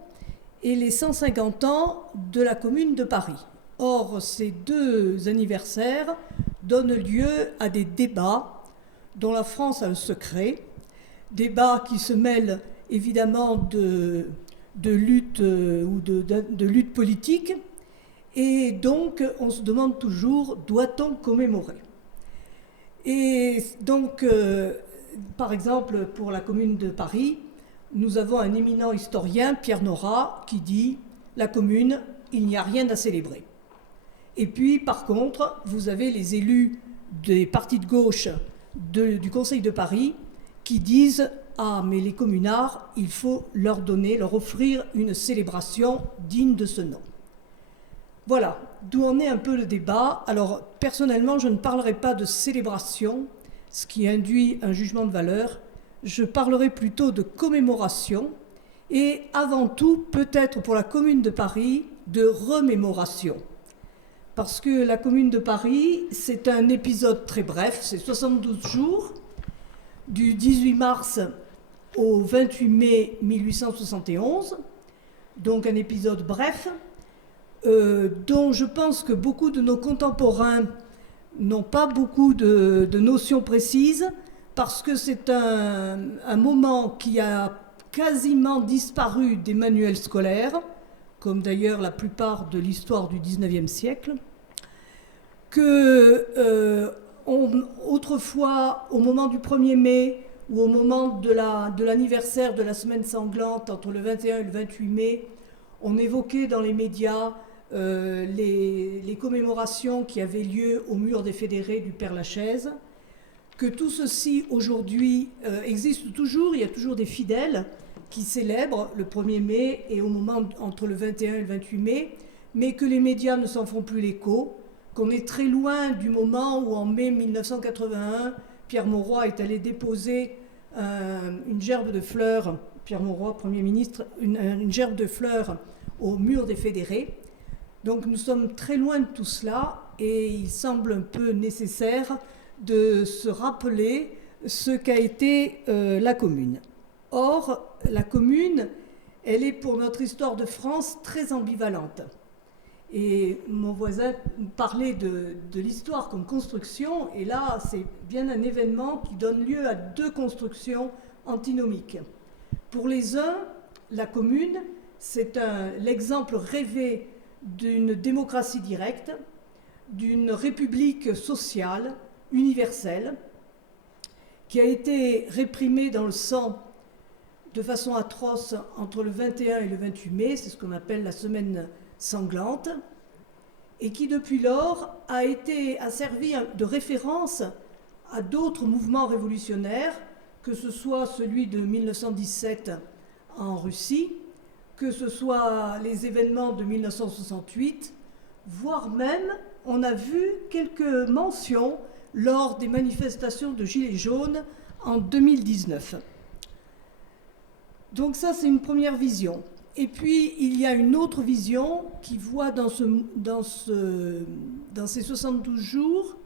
et les 150 ans de la Commune de Paris. Or, ces deux anniversaires donnent lieu à des débats dont la France a le secret, débats qui se mêlent évidemment de lutte ou de lutte politique, et donc on se demande toujours, doit-on commémorer? Et donc, par exemple, pour la Commune de Paris, nous avons un éminent historien, Pierre Nora, qui dit « La Commune, il n'y a rien à célébrer ». Et puis, par contre, vous avez les élus des partis de gauche du Conseil de Paris qui disent « Ah, mais les communards, il faut leur offrir une célébration digne de ce nom ». Voilà, d'où en est un peu le débat. Alors, personnellement, je ne parlerai pas de célébration, ce qui induit un jugement de valeur. Je parlerai plutôt de commémoration et avant tout, peut-être pour la Commune de Paris, de remémoration. Parce que la Commune de Paris, c'est un épisode très bref, c'est 72 jours, du 18 mars au 28 mai 1871, donc un épisode bref, dont je pense que beaucoup de nos contemporains n'ont pas beaucoup de notions précises, parce que c'est un moment qui a quasiment disparu des manuels scolaires, comme d'ailleurs la plupart de l'histoire du XIXe siècle, que autrefois, au moment du 1er mai, ou au moment de l'anniversaire de la semaine sanglante, entre le 21 et le 28 mai, on évoquait dans les médias les commémorations qui avaient lieu au mur des fédérés du Père-Lachaise, que tout ceci aujourd'hui existe toujours, il y a toujours des fidèles qui célèbrent le 1er mai et au moment entre le 21 et le 28 mai, mais que les médias ne s'en font plus l'écho, qu'on est très loin du moment où en mai 1981, Pierre Mauroy est allé déposer une gerbe de fleurs, Pierre Mauroy, Premier ministre, une gerbe de fleurs au mur des fédérés. Donc nous sommes très loin de tout cela et il semble un peu nécessaire de se rappeler ce qu'a été la Commune. Or, la Commune, elle est pour notre histoire de France très ambivalente. Et mon voisin parlait de l'histoire comme construction, et là, c'est bien un événement qui donne lieu à deux constructions antinomiques. Pour les uns, la Commune, c'est l'exemple rêvé d'une démocratie directe, d'une république sociale, universelle, qui a été réprimée dans le sang de façon atroce entre le 21 et le 28 mai, c'est ce qu'on appelle la semaine sanglante, et qui depuis lors a servi de référence à d'autres mouvements révolutionnaires, que ce soit celui de 1917 en Russie, que ce soit les événements de 1968, voire même on a vu quelques mentions lors des manifestations de Gilets jaunes en 2019. Donc ça, c'est une première vision. Et puis, il y a une autre vision qui voit dans ces 72 jours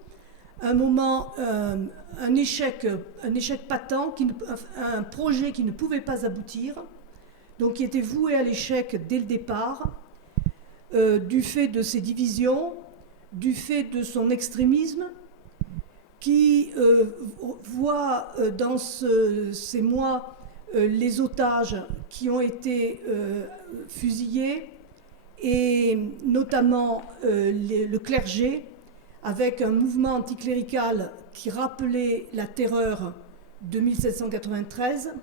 un échec patent, un projet qui ne pouvait pas aboutir, donc qui était voué à l'échec dès le départ, du fait de ses divisions, du fait de son extrémisme, qui voit dans ces mois les otages qui ont été fusillés et notamment le clergé, avec un mouvement anticlérical qui rappelait la terreur de 1793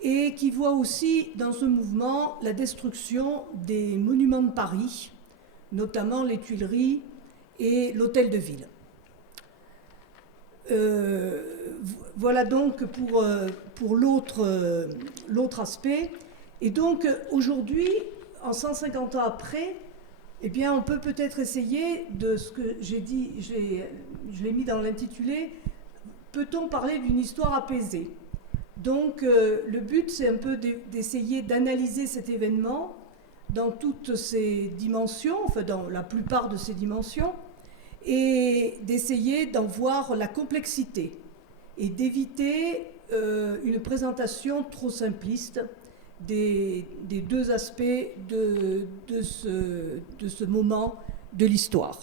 et qui voit aussi dans ce mouvement la destruction des monuments de Paris, notamment les Tuileries et l'Hôtel de Ville. Voilà donc pour l'autre aspect. Et donc aujourd'hui, en 150 ans après, eh bien, on peut peut-être essayer de ce que j'ai dit, je l'ai mis dans l'intitulé, peut-on parler d'une histoire apaisée? Donc le but, c'est un peu d'essayer d'analyser cet événement dans toutes ses dimensions, enfin dans la plupart de ses dimensions, et d'essayer d'en voir la complexité et d'éviter une présentation trop simpliste des deux aspects de ce moment de l'histoire.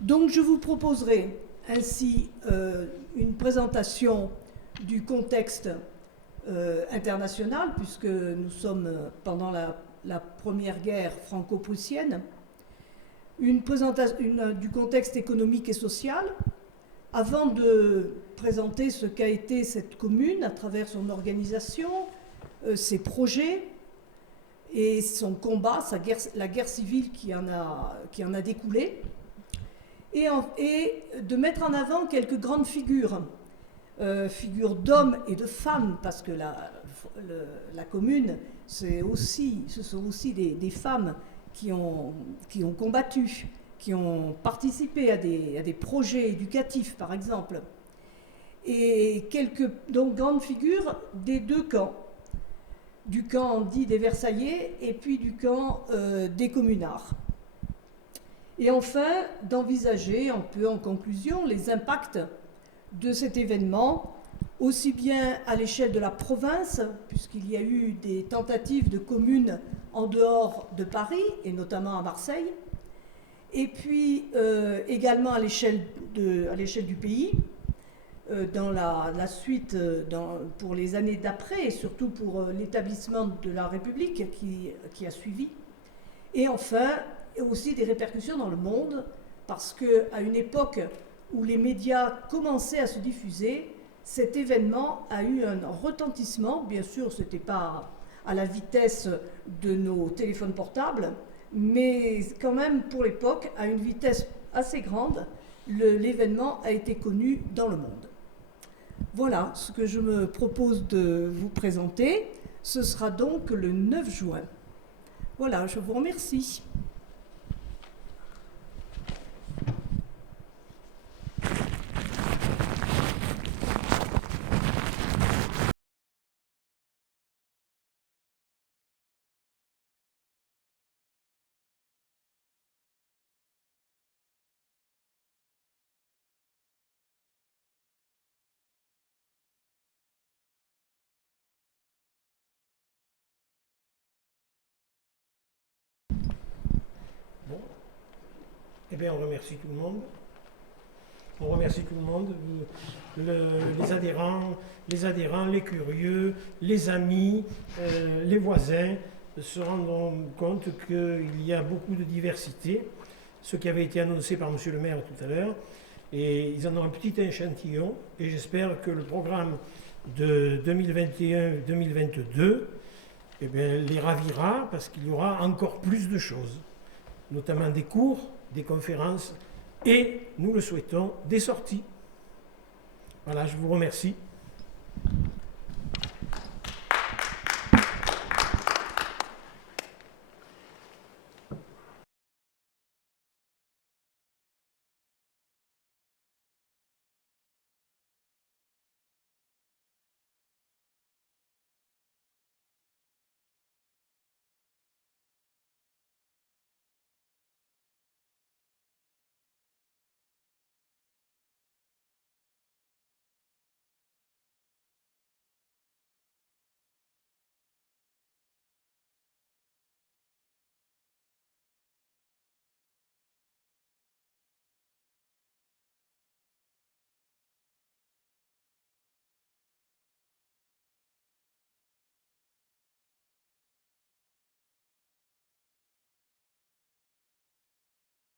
Donc je vous proposerai ainsi une présentation du contexte international, puisque nous sommes pendant la première guerre franco-prussienne, une présentation du contexte économique et social, avant de présenter ce qu'a été cette commune à travers son organisation, ses projets et son combat, la guerre civile qui en a découlé, et de mettre en avant quelques grandes figures, figures d'hommes et de femmes, parce que la commune, ce sont aussi des femmes qui ont combattu, qui ont participé à des projets éducatifs, par exemple, et quelques donc grandes figures des deux camps, du camp dit des Versaillais et puis du camp des communards. Et enfin, d'envisager un peu en conclusion les impacts de cet événement, aussi bien à l'échelle de la province, puisqu'il y a eu des tentatives de communes en dehors de Paris, et notamment à Marseille, et puis également à l'échelle du pays, dans la suite, pour les années d'après, et surtout pour l'établissement de la République qui a suivi. Et enfin, aussi des répercussions dans le monde, parce qu'à une époque où les médias commençaient à se diffuser, cet événement a eu un retentissement. Bien sûr, ce n'était pas à la vitesse de nos téléphones portables, mais quand même, pour l'époque, à une vitesse assez grande, l'événement a été connu dans le monde. Voilà ce que je me propose de vous présenter. Ce sera donc le 9 juin. Voilà, je vous remercie. Eh bien, on remercie tout le monde. On remercie tout le monde, les adhérents, les curieux, les amis, les voisins, se rendant compte qu'il y a beaucoup de diversité, ce qui avait été annoncé par M. le maire tout à l'heure. Et ils en ont un petit échantillon, et j'espère que le programme de 2021-2022 eh bien, les ravira, parce qu'il y aura encore plus de choses, notamment des cours, des conférences et, nous le souhaitons, des sorties. Voilà, je vous remercie.